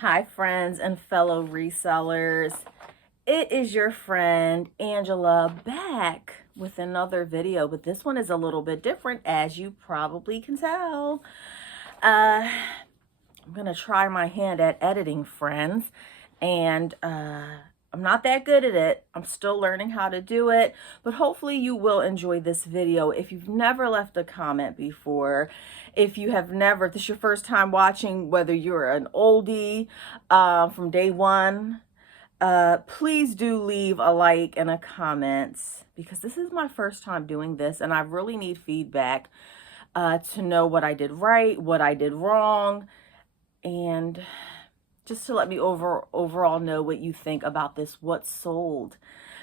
Hi, friends and fellow resellers. It is your friend Angela back with another video, but this one is a little bit different, as you probably can tell. I'm gonna try my hand at editing, friends, and I'm not that good at it. I'm still learning how to do it, but hopefully you will enjoy this video. If you've never left a comment before, if this is your first time watching, whether you're an oldie from day one, please do leave a like and a comment, because this is my first time doing this and I really need feedback to know what I did right, what I did wrong, and just to let me overall know what you think about this what sold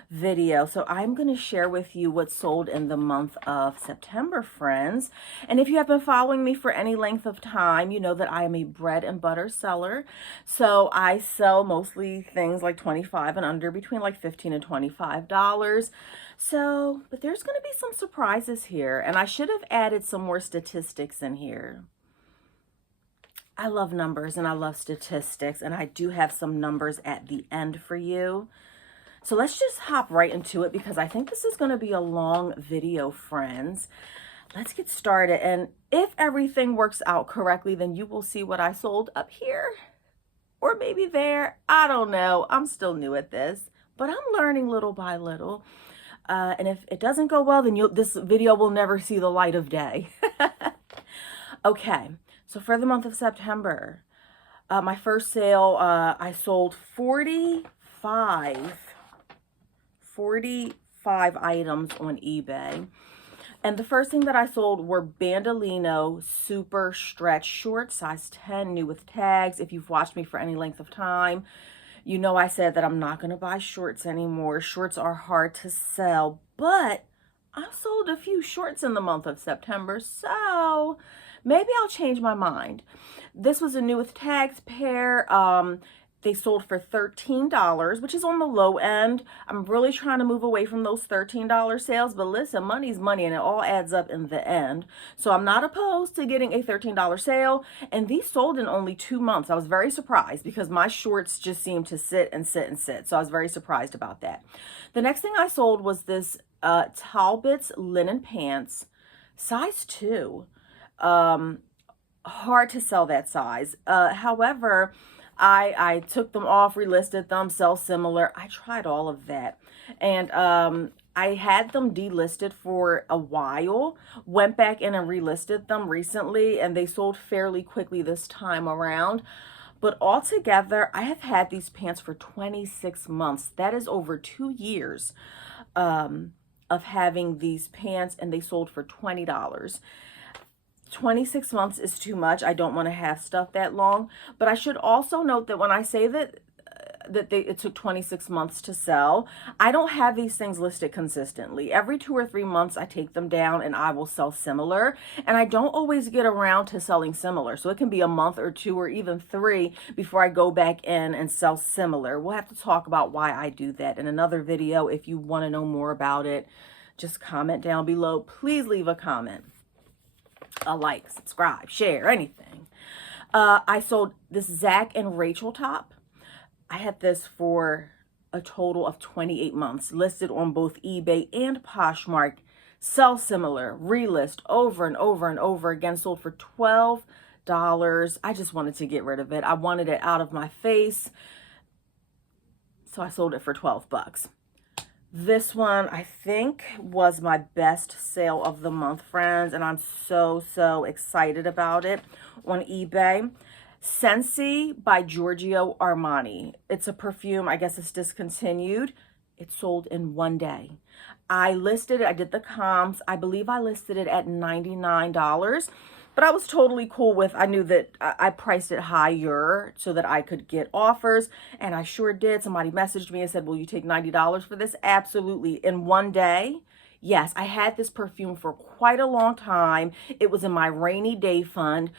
video. So I'm going to share with you what sold in the month of September, friends. And if you have been following me for any length of time, you know that I am a bread and butter seller. So I sell mostly things like 25 and under, between like $15 and $25. So, but there's going to be some surprises here, and I should have added some more statistics in here. I love numbers and I love statistics, and I do have some numbers at the end for you. So let's just hop right into it, because I think this is going to be a long video, friends. Let's get started. And if everything works out correctly, then you will see what I sold up here or maybe there. I don't know. I'm still new at this, but I'm learning little by little. And if it doesn't go well, then this video will never see the light of day. Okay. So for the month of September, my first sale, I sold 45 items on eBay. And the first thing that I sold were Bandolino Super Stretch Shorts, size 10, new with tags. If you've watched me for any length of time, you know I said that I'm not going to buy shorts anymore. Shorts are hard to sell, but I sold a few shorts in the month of September, so maybe I'll change my mind. This was a new with tags pair. They sold for $13, which is on the low end. I'm really trying to move away from those $13 sales, but listen, money's money and it all adds up in the end. So I'm not opposed to getting a $13 sale, and these sold in only 2 months. I was very surprised because my shorts just seemed to sit and sit and sit. So I was very surprised about that. The next thing I sold was this Talbot's linen pants, size 2. Hard to sell that size. However, I took them off, relisted them, sell similar. I tried all of that. And I had them delisted for a while, went back in and relisted them recently, and they sold fairly quickly this time around. But altogether, I have had these pants for 26 months. That is over 2 years of having these pants, and they sold for $20. 26 months is too much. I don't want to have stuff that long. But I should also note that when I say that it took 26 months to sell, I don't have these things listed consistently. Every 2 or 3 months, I take them down and I will sell similar. And I don't always get around to selling similar. So it can be a month or 2 or even 3 before I go back in and sell similar. We'll have to talk about why I do that in another video. If you want to know more about it, just comment down below. Please leave a comment, a like, subscribe, share, anything. I sold this Zach and Rachel top. I had this for a total of 28 months, listed on both eBay and Poshmark. Sell similar, relist over and over and over again, sold for $12. I just wanted to get rid of it. I wanted it out of my face, so I sold it for 12 bucks. This one, I think, was my best sale of the month, friends, and I'm so excited about it on eBay. Scentsy by Giorgio Armani. It's a perfume. I guess it's discontinued. It sold in 1 day. I listed it. I did the comps. I believe I listed it at $99. But I was totally cool with, I knew that I priced it higher so that I could get offers, and I sure did. Somebody messaged me and said, will you take $90 for this? Absolutely. In 1 day. Yes, I had this perfume for quite a long time. It was in my rainy day fund.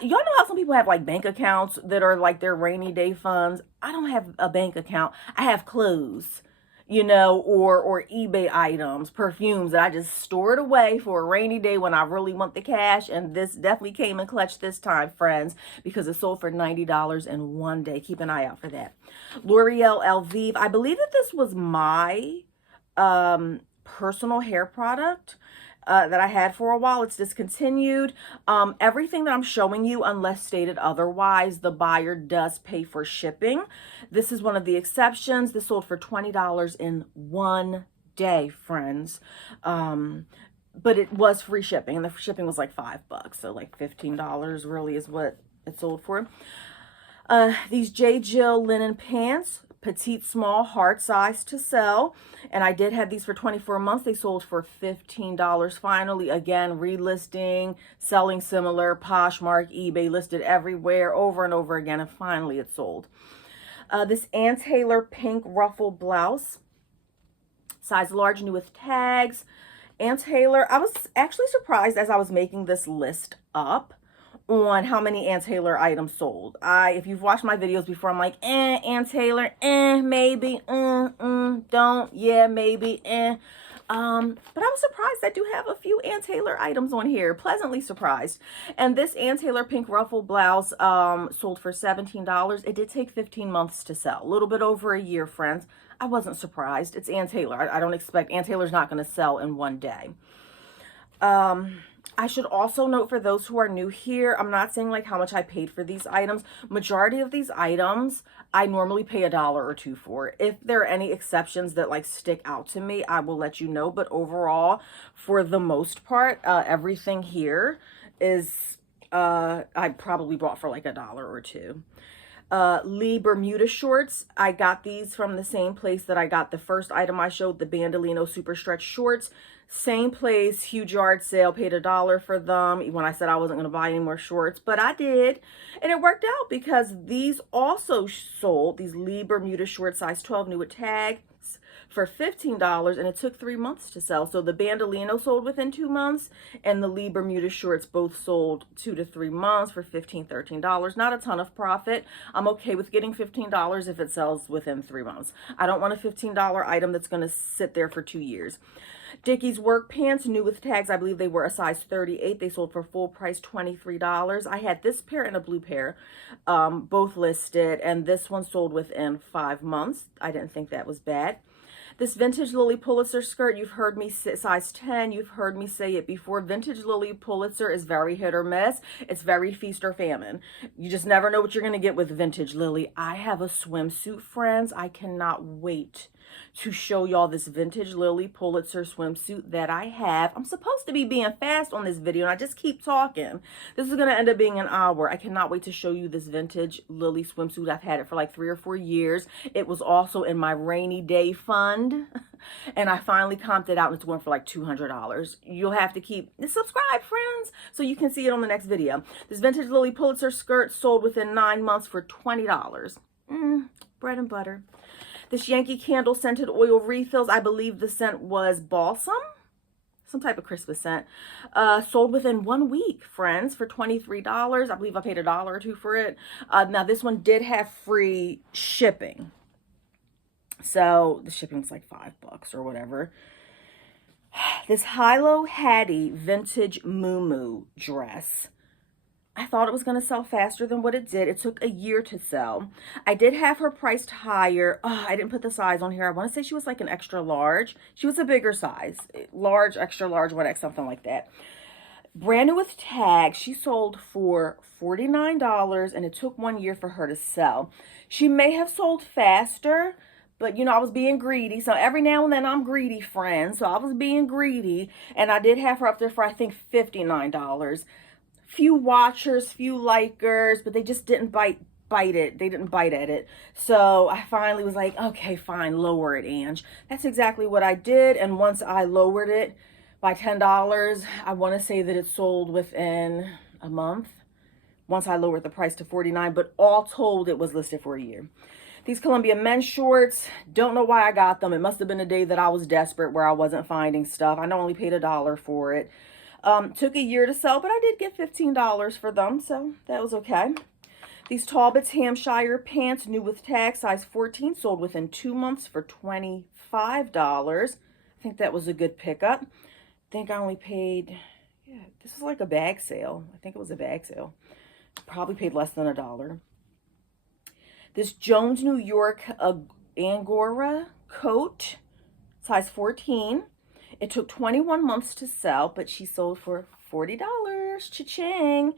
Y'all know how some people have like bank accounts that are like their rainy day funds? I don't have a bank account. I have clothes. you know, or eBay items, perfumes that I just stored away for a rainy day when I really want the cash. And this definitely came in clutch this time, friends, because it sold for $90 in one day. Keep an eye out for that. L'Oreal Elvive. I believe that this was my personal hair product that I had for a while. It's discontinued. Everything that I'm showing you, unless stated otherwise, the buyer does pay for shipping. This is one of the exceptions. This sold for $20 in one day, friends. But it was free shipping, and the shipping was like $5, so like $15 really is what it sold for. These J. Jill linen pants, petite, small, heart size to sell. And I did have these for 24 months. They sold for $15 finally. Again, relisting, selling similar, Poshmark, eBay, listed everywhere, over and over again. And finally it sold. This Ann Taylor pink ruffle blouse, size large, new with tags. Ann Taylor, I was actually surprised as I was making this list up on how many Ann Taylor items sold. If you've watched my videos before, I'm like, Ann Taylor, maybe, don't, yeah, maybe, But I was surprised I do have a few Ann Taylor items on here. Pleasantly surprised. And this Ann Taylor pink ruffle blouse sold for $17. It did take 15 months to sell. A little bit over a year, friends. I wasn't surprised. It's Ann Taylor. I don't expect, Ann Taylor's not going to sell in one day. I should also note, for those who are new here, I'm not saying like how much I paid for these items. Majority of these items, I normally pay $1 or $2 for. If there are any exceptions that like stick out to me, I will let you know. But overall, for the most part, everything here is, I probably bought for like $1 or $2. Lee Bermuda shorts. I got these from the same place that I got the first item I showed, the Bandolino Super Stretch shorts. Same place, huge yard sale, paid $1 for them when I said I wasn't going to buy any more shorts, but I did. And it worked out because these also sold, these Lee Bermuda shorts, size 12, new with tags, for $15, and it took 3 months to sell. So the Bandolino sold within 2 months, and the Lee Bermuda shorts both sold 2 to 3 months for $15, $13. Not a ton of profit. I'm okay with getting $15 if it sells within 3 months. I don't want a $15 item that's going to sit there for 2 years. Dickies work pants, new with tags. I believe they were a size 38. They sold for full price $23. I had this pair and a blue pair, both listed, and this one sold within 5 months. I didn't think that was bad. This vintage Lily Pulitzer skirt, you've heard me say, size 10, you've heard me say it before. Vintage Lily Pulitzer is very hit or miss. It's very feast or famine. You just never know what you're going to get with vintage Lily. I have a swimsuit, friends. I cannot wait to show y'all this vintage Lily Pulitzer swimsuit that I have. I'm supposed to be being fast on this video, and I just keep talking. This is going to end up being an hour. I cannot wait to show you this vintage Lily swimsuit. I've had it for like 3 or 4 years. It was also in my rainy day fund, and I finally comped it out, and it's going for like $200. You'll have to keep subscribe, friends, so you can see it on the next video. This vintage Lily Pulitzer skirt sold within 9 months for $20. Bread and butter. This Yankee Candle scented oil refills, I believe the scent was balsam, some type of Christmas scent, sold within 1 week, friends, for $23. I believe I paid $1 or $2 for it. Now this one did have free shipping, so the shipping was like $5 or whatever. This Hilo Hattie vintage muumuu dress. I thought it was going to sell faster than what it did. It took a year to sell. I did have her priced higher. I didn't put the size on here. I want to say she was like an extra large. She was a bigger size. Large, extra large, 1X, something like that. Brand new with tags. She sold for $49, and it took 1 year for her to sell. She may have sold faster, but, you know, I was being greedy. So every now and then I'm greedy, friends. So I was being greedy, and I did have her up there for, I think, $59. Few watchers, few likers, but they just didn't bite it. They didn't bite at it. So I finally was like, okay, fine, lower it, Ange. That's exactly what I did. And once I lowered it by $10, I want to say that it sold within a month. Once I lowered the price to $49, but all told, it was listed for a year. These Columbia men's shorts, don't know why I got them. It must have been a day that I was desperate where I wasn't finding stuff. I only paid $1 for it. Took a year to sell, but I did get $15 for them, so that was okay. These Talbot's Hampshire pants, new with tag, size 14, sold within 2 months for $25. I think that was a good pickup. I think I only paid, yeah, this was like a bag sale. I think it was a bag sale. Probably paid less than $1. This Jones, New York Angora coat, size 14. It took 21 months to sell, but she sold for $40. Cha-ching.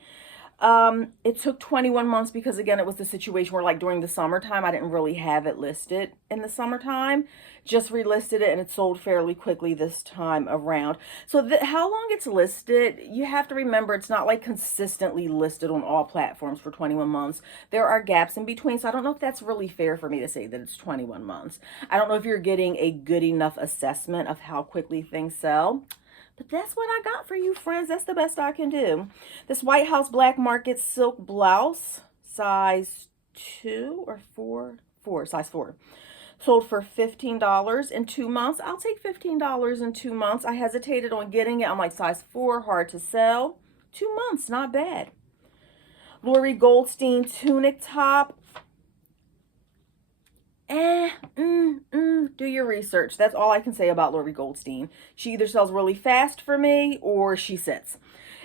It took 21 months because, again, it was the situation where, like, during the summertime, I didn't really have it listed in the summertime. Just relisted it, and it sold fairly quickly this time around. So how long it's listed, you have to remember it's not like consistently listed on all platforms for 21 months. There are gaps in between, so I don't know if that's really fair for me to say that it's 21 months. I don't know if you're getting a good enough assessment of how quickly things sell. But that's what I got for you, friends. That's the best I can do. This White House Black Market silk blouse, size 2 or 4? 4, size 4. Sold for $15 in 2 months. I'll take $15 in 2 months. I hesitated on getting it. I'm like, size 4, hard to sell. 2 months, not bad. Lori Goldstein tunic top. Do your research. That's all I can say about Lori Goldstein. She either sells really fast for me or she sits.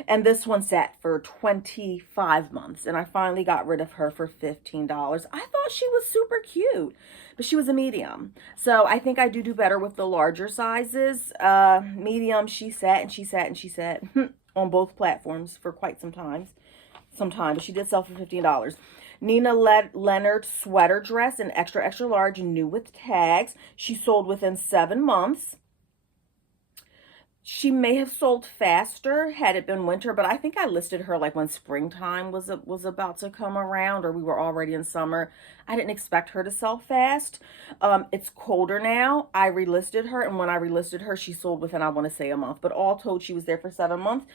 And this one sat for 25 months. And I finally got rid of her for $15. I thought she was super cute, but she was a medium. So I think I do better with the larger sizes. Medium, she sat and she sat and she sat on both platforms for quite some time. But she did sell for $15. Nina Leonard sweater dress in extra, extra large, new with tags. She sold within 7 months. She may have sold faster had it been winter, but I think I listed her like when springtime was about to come around, or we were already in summer. I didn't expect her to sell fast. It's colder now. I relisted her, and when I relisted her, she sold within, I want to say, a month. But all told, she was there for 7 months.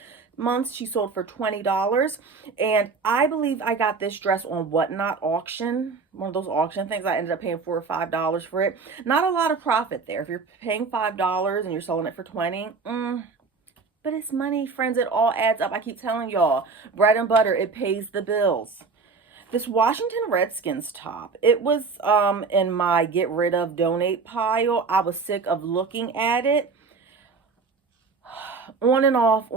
She sold for $20, and I believe I got this dress on Whatnot auction, one of those auction things. I ended up paying $4 or $5 for it. Not a lot of profit there. If you're paying $5 and you're selling it for $20, but it's money, friends. It all adds up. I keep telling y'all, bread and butter, it pays the bills. This Washington Redskins top, it was in my get rid of, donate pile. I was sick of looking at it. On and off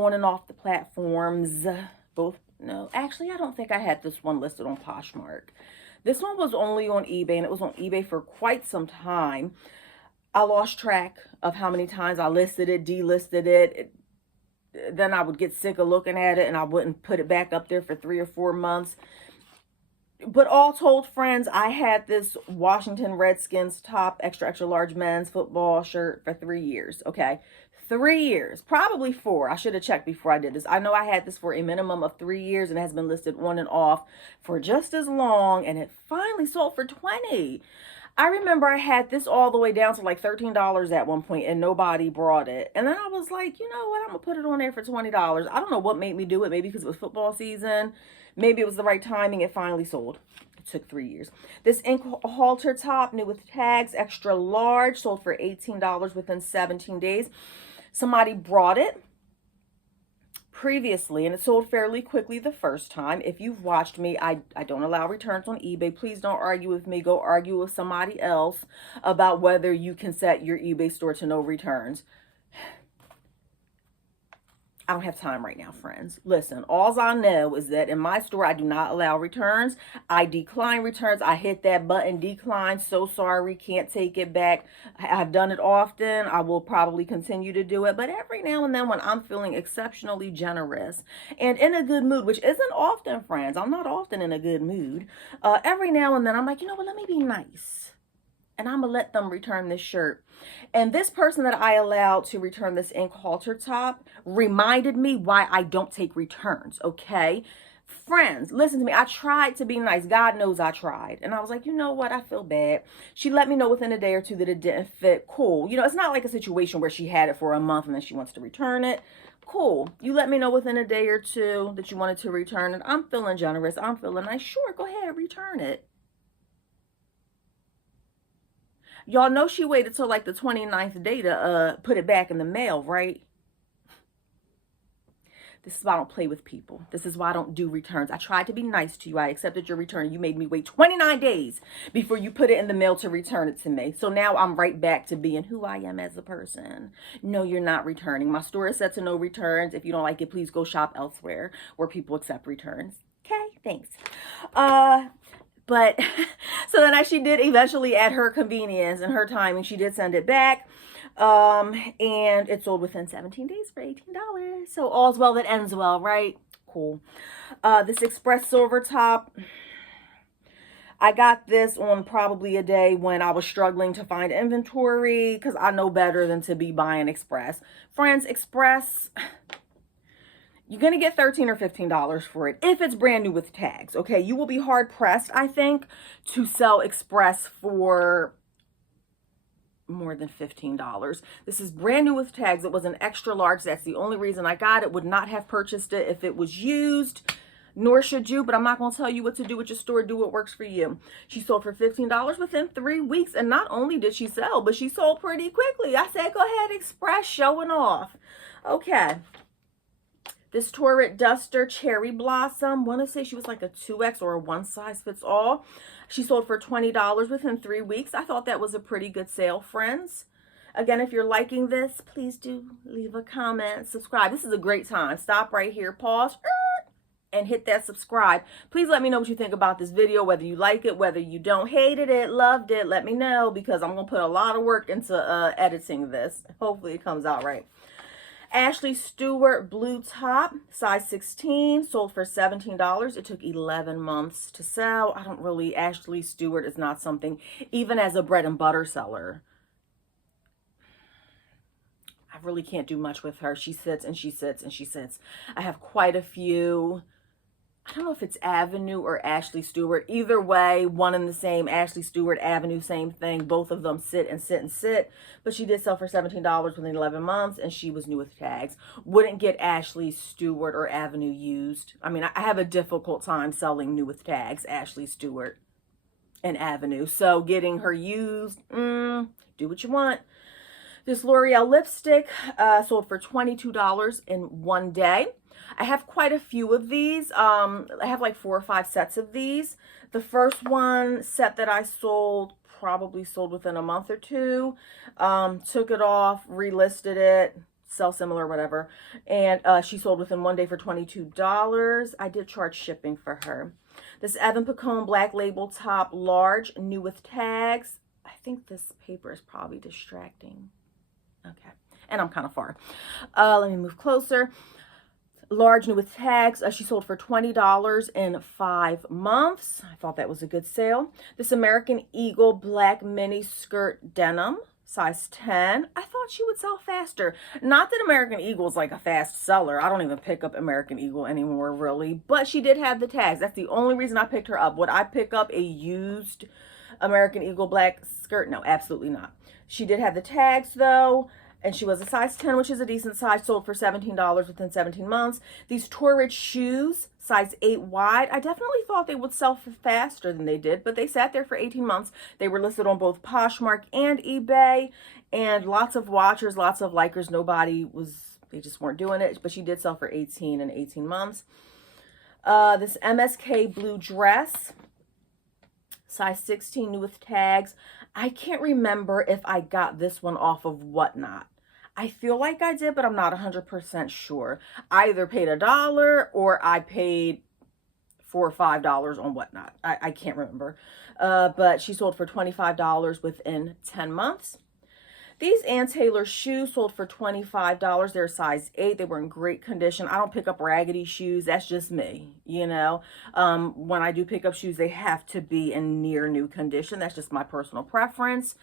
the platforms. Both, no, actually, I don't think I had this one listed on Poshmark. This one was only on eBay, and it was on eBay for quite some time. I lost track of how many times I listed it, delisted it. Then I would get sick of looking at it, and I wouldn't put it back up there for 3 or 4 months. But all told, friends, I had this Washington Redskins top, extra, extra large men's football shirt for 3 years, okay? 3 years, probably 4. I should have checked before I did this. I know I had this for a minimum of 3 years, and it has been listed on and off for just as long, and it finally sold for $20. I remember I had this all the way down to like $13 at one point, and nobody brought it. And then I was like, you know what? I'm going to put it on there for $20. I don't know what made me do it. Maybe because it was football season. Maybe it was the right timing. It finally sold. It took 3 years. This ink halter top, new with tags, extra large, sold for $18 within 17 days. Somebody brought it previously, and it sold fairly quickly the first time. If you've watched me, I don't allow returns on eBay. Please don't argue with me. Go argue with somebody else about whether you can set your eBay store to no returns. I don't have time right now, friends. Listen, all I know is that in my store, I do not allow returns. I decline returns. I hit that button, decline, so sorry, can't take it back. I've done it often. I will probably continue to do it. But every now and then when I'm feeling exceptionally generous and in a good mood, which isn't often, friends. I'm not often in a good mood. Every now and then I'm like, you know what, let me be nice. And I'm going to let them return this shirt. And this person that I allowed to return this ink halter top reminded me why I don't take returns, okay? Friends, listen to me. I tried to be nice. God knows I tried. And I was like, you know what? I feel bad. She let me know within a day or two that it didn't fit. Cool. You know, it's not like a situation where she had it for a month and then she wants to return it. Cool. You let me know within a day or two that you wanted to return it. I'm feeling generous. I'm feeling nice. Sure, go ahead, return it. Y'all know she waited till like the 29th day to put it back in the mail, right? This is why I don't play with people. This is why I don't do returns. I tried to be nice to you. I accepted your return. You made me wait 29 days before you put it in the mail to return it to me. So now I'm right back to being who I am as a person. No, you're not returning. My store is set to no returns. If you don't like it, please go shop elsewhere where people accept returns. Okay, thanks. But so then she did eventually, at her convenience and her timing, she did send it back. And it sold within 17 days for $18. So all's well that ends well, right? Cool. This Express silver top, I got this on probably a day when I was struggling to find inventory, because I know better than to be buying Express. Friends, Express, you're going to get $13 or $15 for it if it's brand new with tags, okay? You will be hard pressed, I think, to sell Express for more than $15. This is brand new with tags. It was an extra large. That's the only reason I got it. Would not have purchased it if it was used, nor should you, but I'm not going to tell you what to do with your store. Do what works for you. She sold for $15 within 3 weeks, and not only did she sell, but she sold pretty quickly. I said, go ahead, Express, showing off. Okay. This Tourette Duster Cherry Blossom, want to say she was like a 2X or a one size fits all. She sold for $20 within 3 weeks. I thought that was a pretty good sale, friends. Again, if you're liking this, please do leave a comment, subscribe. This is a great time. Stop right here, pause, and hit that subscribe. Please let me know what you think about this video, whether you like it, whether you don't, hated it, loved it. Let me know, because I'm going to put a lot of work into editing this. Hopefully it comes out right. Ashley Stewart blue top, size 16, sold for $17. It took 11 months to sell. I don't really, Ashley Stewart is not something, even as a bread and butter seller, I really can't do much with her. She sits and she sits and she sits. I have quite a few. I don't know if it's Avenue or Ashley Stewart. Either way, one and the same. Ashley Stewart, Avenue, same thing. Both of them sit and sit and sit. But she did sell for $17 within 11 months, and she was new with tags. Wouldn't get Ashley Stewart or Avenue used. I mean, I have a difficult time selling new with tags, Ashley Stewart and Avenue. So getting her used, do what you want. This L'Oreal lipstick sold for $22 in 1 day. I have quite a few of these. I have like 4 or 5 sets of these. The first one set that I sold probably sold within a month or two. Took it off, relisted it, sell similar, whatever. And she sold within 1 day for $22. I did charge shipping for her. This Evan Picone Black Label Top Large, new with tags. I think this paper is probably distracting. Okay. And I'm kind of far. Let me move closer. Large, new with tags. She sold for $20 in 5 months. I thought that was a good sale. This American Eagle Black Mini Skirt Denim, size 10. I thought she would sell faster. Not that American Eagle is like a fast seller. I don't even pick up American Eagle anymore, really. But she did have the tags. That's the only reason I picked her up. Would I pick up a used American Eagle black skirt? No, absolutely not. She did have the tags, though. And she was a size 10, which is a decent size, sold for $17 within 17 months. These Tourette shoes, size 8 wide. I definitely thought they would sell for faster than they did, but they sat there for 18 months. They were listed on both Poshmark and eBay, and lots of watchers, lots of likers. They just weren't doing it, but she did sell for 18 in 18 months. This MSK blue dress, size 16, new with tags. I can't remember if I got this one off of Whatnot. I feel like I did, but I'm not 100% sure. I either paid $1 or I paid $4 or $5 on Whatnot. I can't remember. But she sold for $25 within 10 months. These Ann Taylor shoes sold for $25. They're size 8. They were in great condition. I don't pick up raggedy shoes. That's just me, you know. When I do pick up shoes, they have to be in near new condition. That's just my personal preference,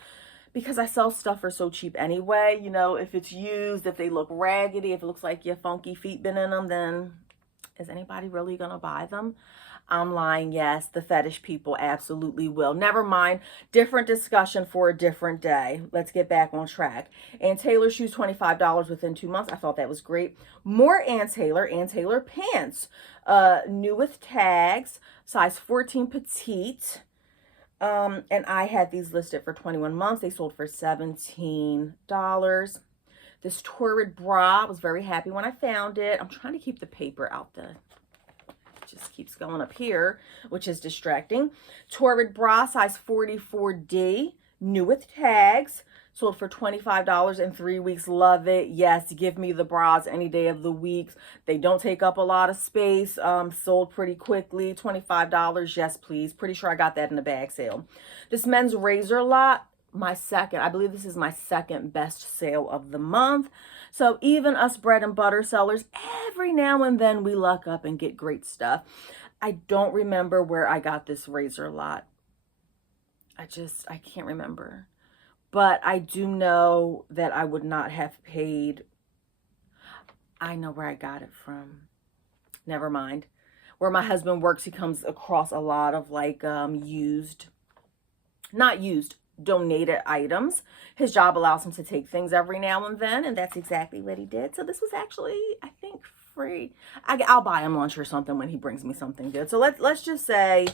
because I sell stuff for so cheap anyway. You know, if it's used, if they look raggedy, if it looks like your funky feet been in them, then is anybody really going to buy them? I'm lying. Yes, the fetish people absolutely will. Never mind. Different discussion for a different day. Let's get back on track. Ann Taylor shoes, $25 within 2 months. I thought that was great. More Ann Taylor pants. New with tags, size 14 petite. And I had these listed for 21 months. They sold for $17. This Torrid bra, I was very happy when I found it. I'm trying to keep the paper out the, just keeps going up here, which is distracting. Torrid bra, size 44D, new with tags. Sold for $25 in 3 weeks. Love it. Yes, give me the bras any day of the week. They don't take up a lot of space. Sold pretty quickly. $25. Yes, please. Pretty sure I got that in a bag sale. This men's razor lot, I believe this is my second best sale of the month. So even us bread and butter sellers, every now and then we luck up and get great stuff. I don't remember where I got this razor lot. I can't remember. But I do know that I would not have paid. I know where I got it from. Never mind. Where my husband works, he comes across a lot of like donated items. His job allows him to take things every now and then, and that's exactly what he did. So this was actually, I think, free. I'll buy him lunch or something when he brings me something good. So let's just say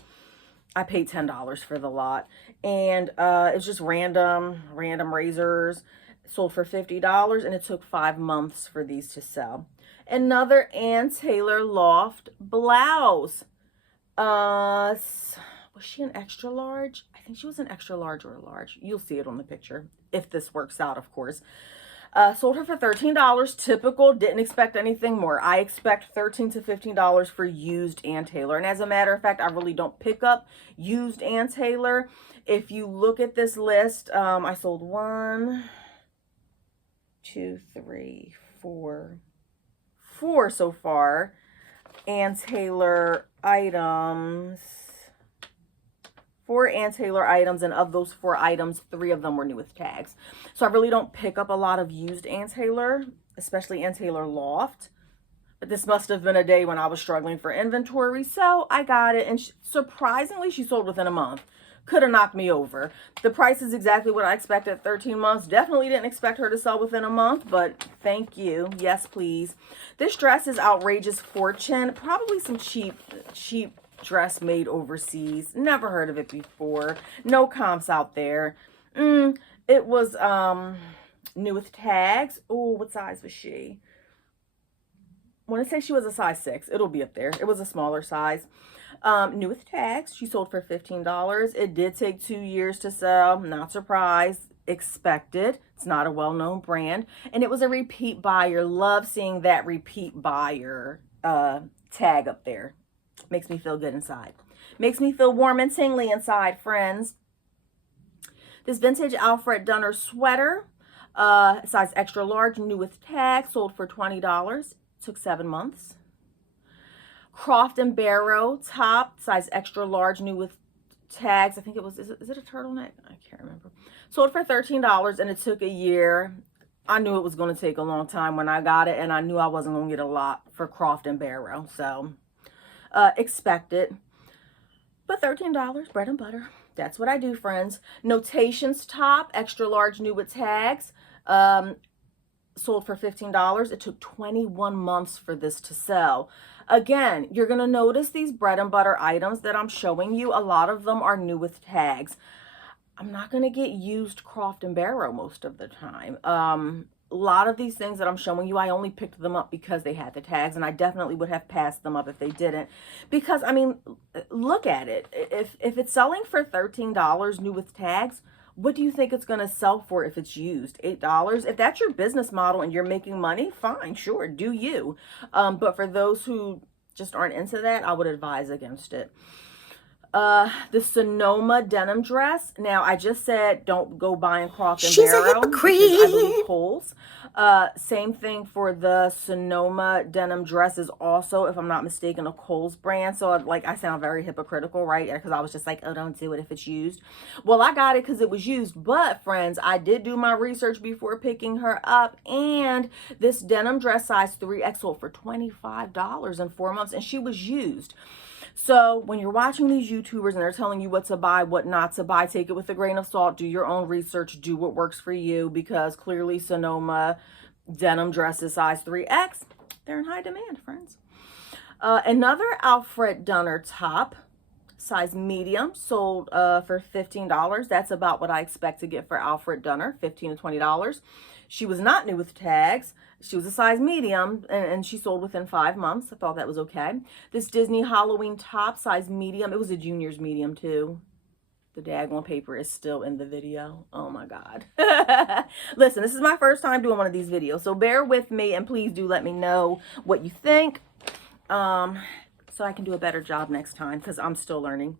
I paid $10 for the lot, and it's just random razors. Sold for $50, and it took 5 months for these to sell. Another Ann Taylor Loft blouse. Was she an extra large? I think she was an extra large or a large. You'll see it on the picture if this works out, of course. Sold her for $13. Typical. Didn't expect anything more. I expect $13 to $15 for used Ann Taylor. And as a matter of fact, I really don't pick up used Ann Taylor. If you look at this list, I sold 1, 2, 3, 4 so far Ann Taylor items. 4 Ann Taylor items, and of those 4 items, 3 of them were new with tags. So I really don't pick up a lot of used Ann Taylor, especially Ann Taylor Loft. But this must have been a day when I was struggling for inventory, so I got it. And surprisingly, she sold within a month. Could have knocked me over. The price is exactly what I expected, 13 months. Definitely didn't expect her to sell within a month, but thank you. Yes, please. This dress is Outrageous Fortune. Probably some cheap dress made overseas. Never heard of it before. No comps out there. It was new with tags. Oh, what size was she? I want to say she was a size 6. It'll be up there. It was a smaller size. New with tags. She sold for $15. It did take 2 years to sell. Not surprised. Expected. It's not a well-known brand. And it was a repeat buyer. Love seeing that repeat buyer tag up there. Makes me feel good inside. Makes me feel warm and tingly inside, friends. This vintage Alfred Dunner sweater, size extra large, new with tag, sold for $20. Took 7 months. Croft and Barrow top, size extra large, new with tags. I think it was, is it a turtleneck? I can't remember. Sold for $13, and it took a year. I knew it was going to take a long time when I got it, and I knew I wasn't going to get a lot for Croft and Barrow. So expected, but $13, bread and butter. That's what I do, friends. Notations top, extra large, new with tags, sold for $15. It took 21 months for this to sell. Again, you're going to notice these bread and butter items that I'm showing you, a lot of them are new with tags. I'm not going to get used Croft and Barrow most of the time. A lot of these things that I'm showing you, I only picked them up because they had the tags, and I definitely would have passed them up if they didn't. Because, I mean, look at it. If it's selling for $13 new with tags, what do you think it's going to sell for if it's used? $8? If that's your business model and you're making money, fine, sure, do you. But for those who just aren't into that, I would advise against it. The Sonoma denim dress. Now, I just said don't go buying Croft and Barrow. She's a hypocrite. I believe Kohl's. Same thing for the Sonoma denim dress is also, if I'm not mistaken, a Kohl's brand. So, like, I sound very hypocritical, right? Because I was just like, oh, don't do it if it's used. Well, I got it because it was used. But, friends, I did do my research before picking her up. And this denim dress size 3X sold for $25 in 4 months. And she was used. So when you're watching these YouTubers and they're telling you what to buy, what not to buy, take it with a grain of salt. Do your own research. Do what works for you, because clearly Sonoma denim dresses size 3X, they're in high demand, friends. Another Alfred Dunner top, size medium, sold for $15. That's about what I expect to get for Alfred Dunner, $15 to $20. She was not new with tags. She was a size medium, and she sold within 5 months. I thought that was okay. This Disney Halloween top, size medium. It was a junior's medium too. The daggone paper is still in the video. Oh my God. Listen, this is my first time doing one of these videos, so bear with me and please do let me know what you think. So I can do a better job next time because I'm still learning.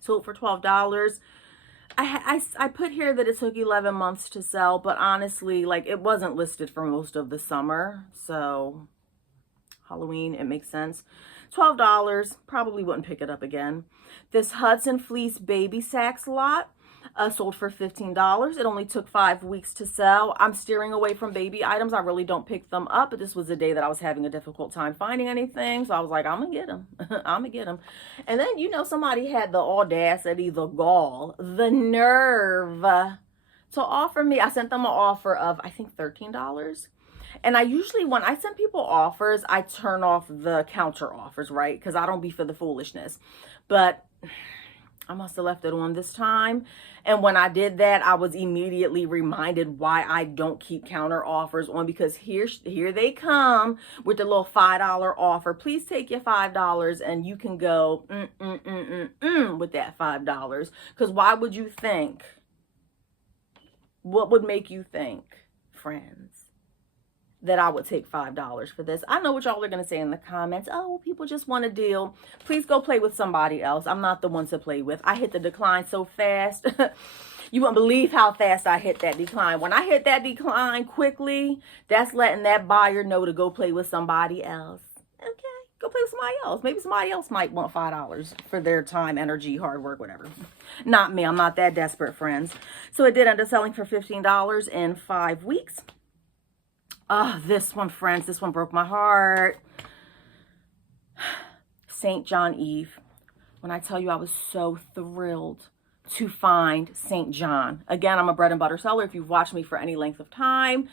Sold for $12. I put here that it took 11 months to sell, but honestly, like, it wasn't listed for most of the summer. So Halloween, it makes sense. $12, probably wouldn't pick it up again. This Hudson Fleece Baby Sacks lot sold for $15. It only took 5 weeks to sell. I'm steering away from baby items. I really don't pick them up, but this was a day that I was having a difficult time finding anything. So I was like, I'm going to get them. I'm going to get them. And then, you know, somebody had the audacity, the gall, the nerve to offer me. I sent them an offer of, I think, $13. And I usually, when I send people offers, I turn off the counter offers, right? Because I don't be for the foolishness. But I must have left it on this time. And when I did that, I was immediately reminded why I don't keep counter offers on, because here they come with the little $5 offer. Please take your $5 and you can go with that $5. Because why would you think? What would make you think, friends, that I would take $5 for this? I know what y'all are going to say in the comments. Oh, people just want a deal. Please go play with somebody else. I'm not the one to play with. I hit the decline so fast. You wouldn't believe how fast I hit that decline. When I hit that decline quickly, that's letting that buyer know to go play with somebody else. Okay, go play with somebody else. Maybe somebody else might want $5 for their time, energy, hard work, whatever. Not me. I'm not that desperate, friends. So it did end up selling for $15 in 5 weeks. Oh, this one, friends, this one broke my heart. St. John Eve. When I tell you I was so thrilled to find St. John. Again, I'm a bread and butter seller. If you've watched me for any length of time,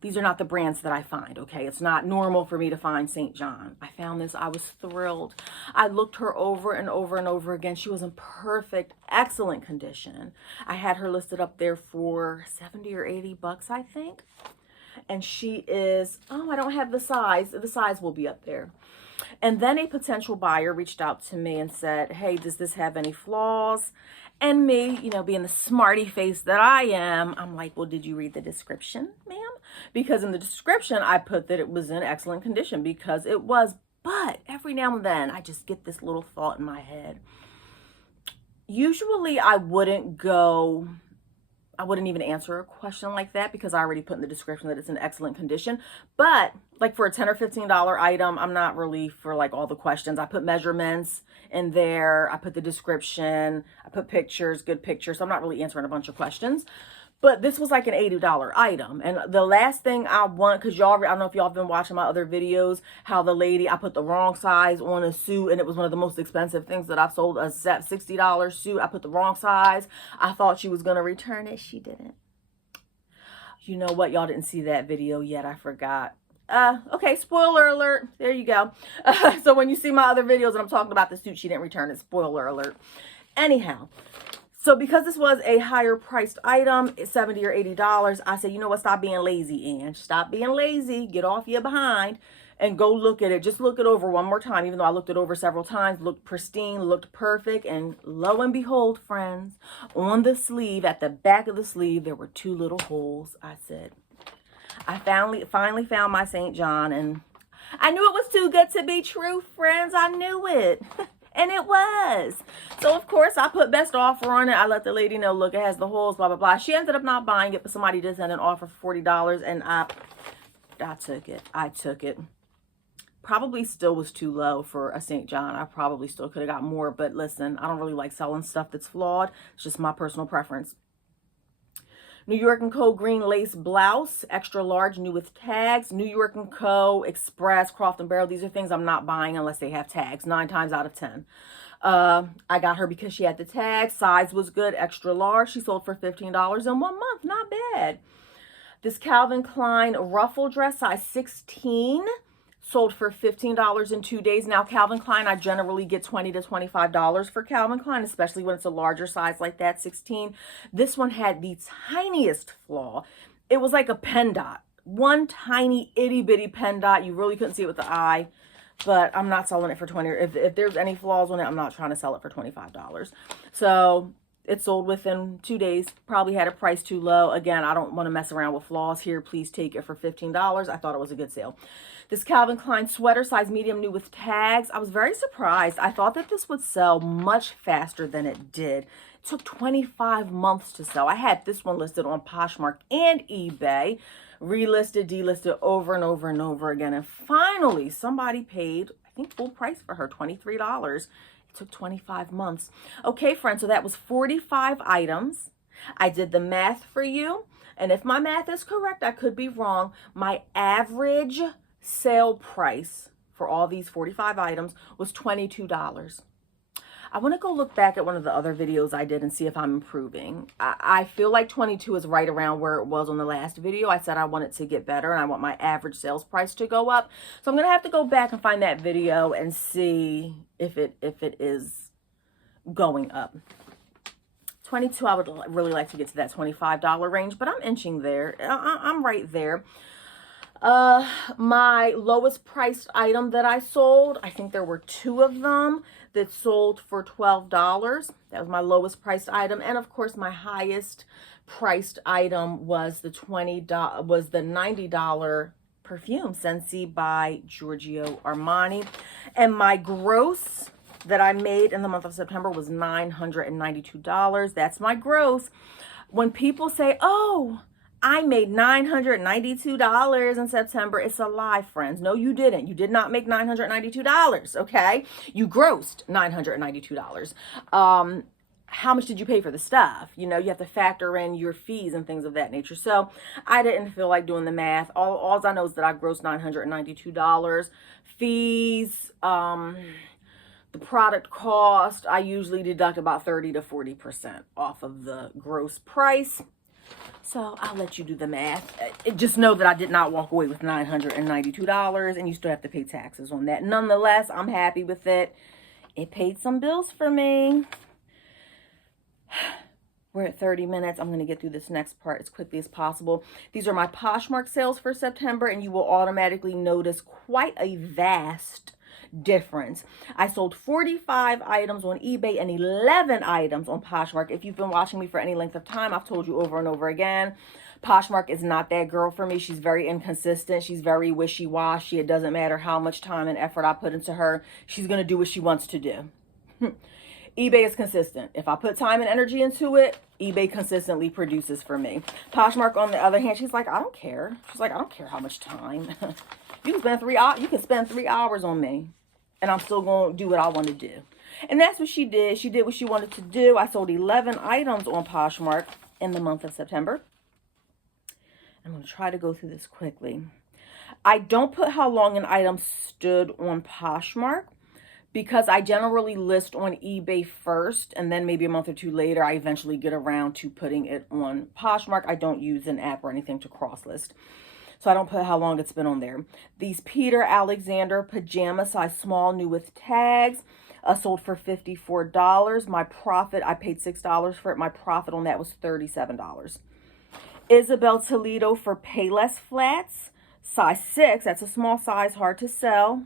these are not the brands that I find, okay? It's not normal for me to find St. John. I found this. I was thrilled. I looked her over and over and over again. She was in perfect, excellent condition. I had her listed up there for 70 or 80 bucks, I think. And she is, oh, I don't have the size. The size will be up there. And then a potential buyer reached out to me and said, hey, does this have any flaws? And me, you know, being the smarty face that I am, I'm like, well, did you read the description, ma'am? Because in the description, I put that it was in excellent condition, because it was. But every now and then, I just get this little thought in my head. Usually, I wouldn't even answer a question like that, because I already put in the description that it's in excellent condition. But like for a $10 or $15 item, I'm not really for like all the questions. I put measurements in there. I put the description. I put pictures, good pictures. So I'm not really answering a bunch of questions. But this was like an $80 item. And the last thing I want, because y'all, I don't know if y'all have been watching my other videos, how the lady, I put the wrong size on a suit, and it was one of the most expensive things that I've sold, a $60 suit. I put the wrong size. I thought she was going to return it. She didn't. You know what? Y'all didn't see that video yet. I forgot. Okay, spoiler alert. There you go. So when you see my other videos and I'm talking about the suit, she didn't return it. Spoiler alert. Anyhow. So because this was a higher priced item, $70 or $80, I said, you know what, stop being lazy, Ange. Stop being lazy. Get off your behind and go look at it. Just look it over one more time, even though I looked it over several times. Looked pristine, looked perfect. And lo and behold, friends, on the sleeve, at the back of the sleeve, there were 2 little holes. I said, I finally found my St. John, and I knew it was too good to be true, friends. I knew it. And it was. So, of course, I put best offer on it. I let the lady know, look, it has the holes, blah, blah, blah. She ended up not buying it, but somebody did send an offer for $40, and I took it. I took it. Probably still was too low for a St. John. I probably still could have got more, but listen, I don't really like selling stuff that's flawed. It's just my personal preference. New York & Co. green lace blouse, extra large, new with tags. New York & Co. Express, Croft & Barrel. These are things I'm not buying unless they have tags, 9 times out of 10. I got her because she had the tag. Size was good, extra large. She sold for $15 in 1 month. Not bad. This Calvin Klein ruffle dress, size 16. sold for $15 in 2 days. Now, Calvin Klein, I generally get $20 to $25 for Calvin Klein, especially when it's a larger size like that, 16. This one had the tiniest flaw. It was like a pen dot. One tiny itty bitty pen dot. You really couldn't see it with the eye, but I'm not selling it for 20. If there's any flaws on it, I'm not trying to sell it for $25. So it sold within 2 days. Probably had a price too low. Again, I don't want to mess around with flaws here. Please take it for $15. I thought it was a good sale. This Calvin Klein sweater, size medium, new with tags. I was very surprised. I thought that this would sell much faster than it did. It took 25 months to sell. I had this one listed on Poshmark and eBay, relisted, delisted over and over and over again. And finally, somebody paid, I think, full price for her, $23. It took 25 months. Okay, friends, so that was 45 items. I did the math for you. And if my math is correct, I could be wrong. My average sale price for all these 45 items was $22. I want to go look back at one of the other videos I did and see if I'm improving. I feel like 22 is right around where it was on the last video. I said I want it to get better and I want my average sales price to go up. So I'm going to have to go back and find that video and see if it is going up. 22, I would really like to get to that $25 range, but I'm inching there. I'm right there. My lowest priced item that I sold, I think there were 2 of them that sold for $12. That was my lowest priced item. And of course, my highest priced item was the $90 perfume, Scentsy by Giorgio Armani. And my gross that I made in the month of September was $992. That's my gross. When people say, oh, I made $992 in September, it's a lie, friends. No, you didn't. You did not make $992, okay? You grossed $992. How much did you pay for the stuff? You know, you have to factor in your fees and things of that nature. So I didn't feel like doing the math. All I know is that I grossed $992. Fees, the product cost, I usually deduct about 30 to 40% off of the gross price. So I'll let you do the math. Just know that I did not walk away with $992, and you still have to pay taxes on that. Nonetheless, I'm happy with it. It paid some bills for me. We're at 30 minutes. I'm going to get through this next part as quickly as possible. These are my Poshmark sales for September, and you will automatically notice quite a vast difference. I sold 45 items on eBay and 11 items on Poshmark. If you've been watching me for any length of time, I've told you over and over again, Poshmark is not that girl for me. She's very inconsistent. She's very wishy-washy. It doesn't matter how much time and effort I put into her. She's going to do what she wants to do. eBay is consistent. If I put time and energy into it, eBay consistently produces for me. Poshmark, on the other hand, she's like, I don't care. She's like, I don't care how much time. You can spend 3 hours. You can spend 3 hours on me, and I'm still going to do what I want to do. And that's what she did. She did what she wanted to do. I sold 11 items on Poshmark in the month of September. I'm going to try to go through this quickly. I don't put how long an item stood on Poshmark because I generally list on eBay first, and then maybe a month or 2 later, I eventually get around to putting it on Poshmark. I don't use an app or anything to cross list. So I don't put how long it's been on there. These Peter Alexander pajama size small, new with tags, sold for $54. My profit, I paid $6 for it. My profit on that was $37. Isabel Toledo for Payless flats, size 6. That's a small size, hard to sell.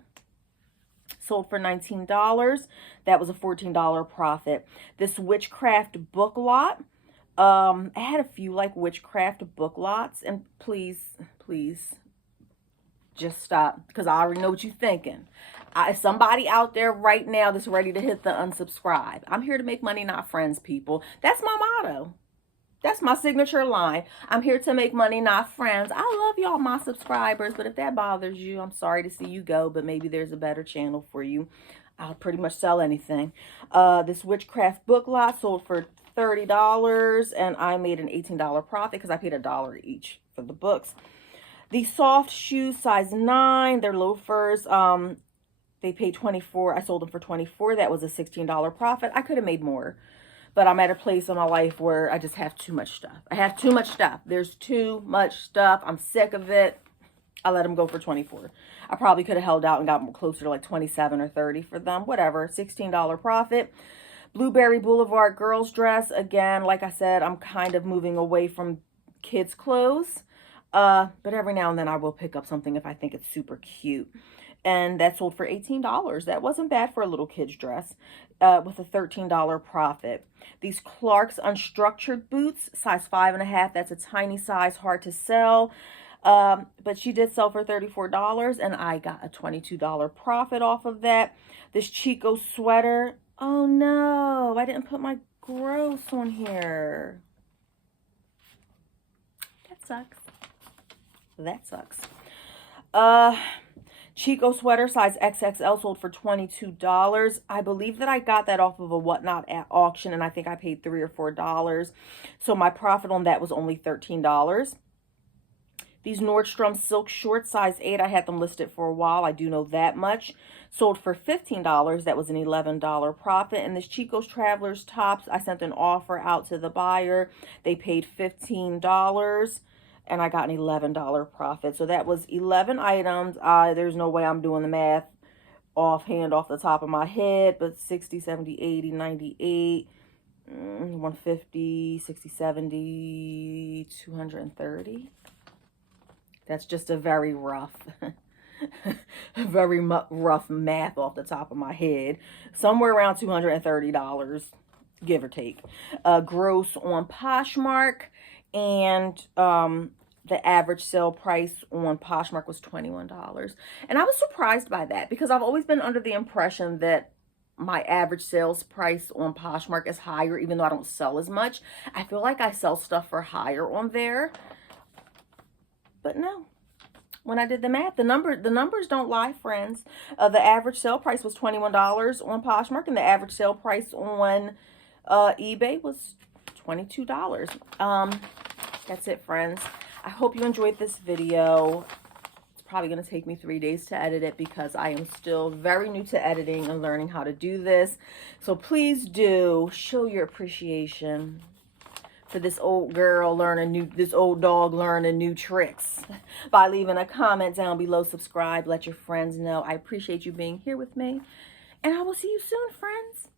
Sold for $19. That was a $14 profit. This Witchcraft book lot. I had a few like witchcraft book lots, and please just stop, because I already know what you're thinking. Somebody out there right now that's ready to hit the unsubscribe. I'm here to make money, not friends, people. That's my motto. That's my signature line. I'm here to make money, not friends. I love y'all, my subscribers, but if that bothers you, I'm sorry to see you go, but maybe there's a better channel for you. I'll pretty much sell anything. This Witchcraft book lot sold for $30, and I made an $18 profit because I paid $1 each for the books. These soft shoes, size 9, they're loafers. They paid $24. I sold them for $24. That was a $16 profit. I could have made more, but I'm at a place in my life where I just have too much stuff. I have too much stuff. There's too much stuff. I'm sick of it. I let them go for 24. I probably could have held out and got more closer to like 27 or 30 for them. Whatever, $16 profit. Blueberry Boulevard girls dress. Again, like I said, I'm kind of moving away from kids clothes. But every now and then I will pick up something if I think it's super cute. And that sold for $18. That wasn't bad for a little kid's dress, with a $13 profit. These Clark's Unstructured boots, size 5.5. That's a tiny size, hard to sell. But she did sell for $34, and I got a $22 profit off of that. This Chico sweater. Oh no, I didn't put my gross on here. That sucks. That sucks. Chico sweater, size XXL, sold for $22. I believe that I got that off of a Whatnot at auction, and I think I paid $3 or $4. So my profit on that was only $13. These Nordstrom silk shorts, size 8, I had them listed for a while. I do know that much. Sold for $15. That was an $11 profit. And this Chico's Travelers tops, I sent an offer out to the buyer. They paid $15. And I got an $11 profit. So that was 11 items. There's no way I'm doing the math offhand off the top of my head, but 60, 70, 80, 98, 150, 60, 70, 230. That's just a very rough, rough math off the top of my head. Somewhere around $230, give or take. Gross on Poshmark. And the average sale price on Poshmark was $21. And I was surprised by that because I've always been under the impression that my average sales price on Poshmark is higher, even though I don't sell as much. I feel like I sell stuff for higher on there. But no. When I did the math, the numbers don't lie, friends. The average sale price was $21 on Poshmark, and the average sale price on eBay was $22. That's it, friends. I hope you enjoyed this video. It's probably going to take me 3 days to edit it because I am still very new to editing and learning how to do this. So please do show your appreciation for this old girl this old dog learning new tricks by leaving a comment down below. Subscribe, let your friends know. I appreciate you being here with me, and I will see you soon, friends.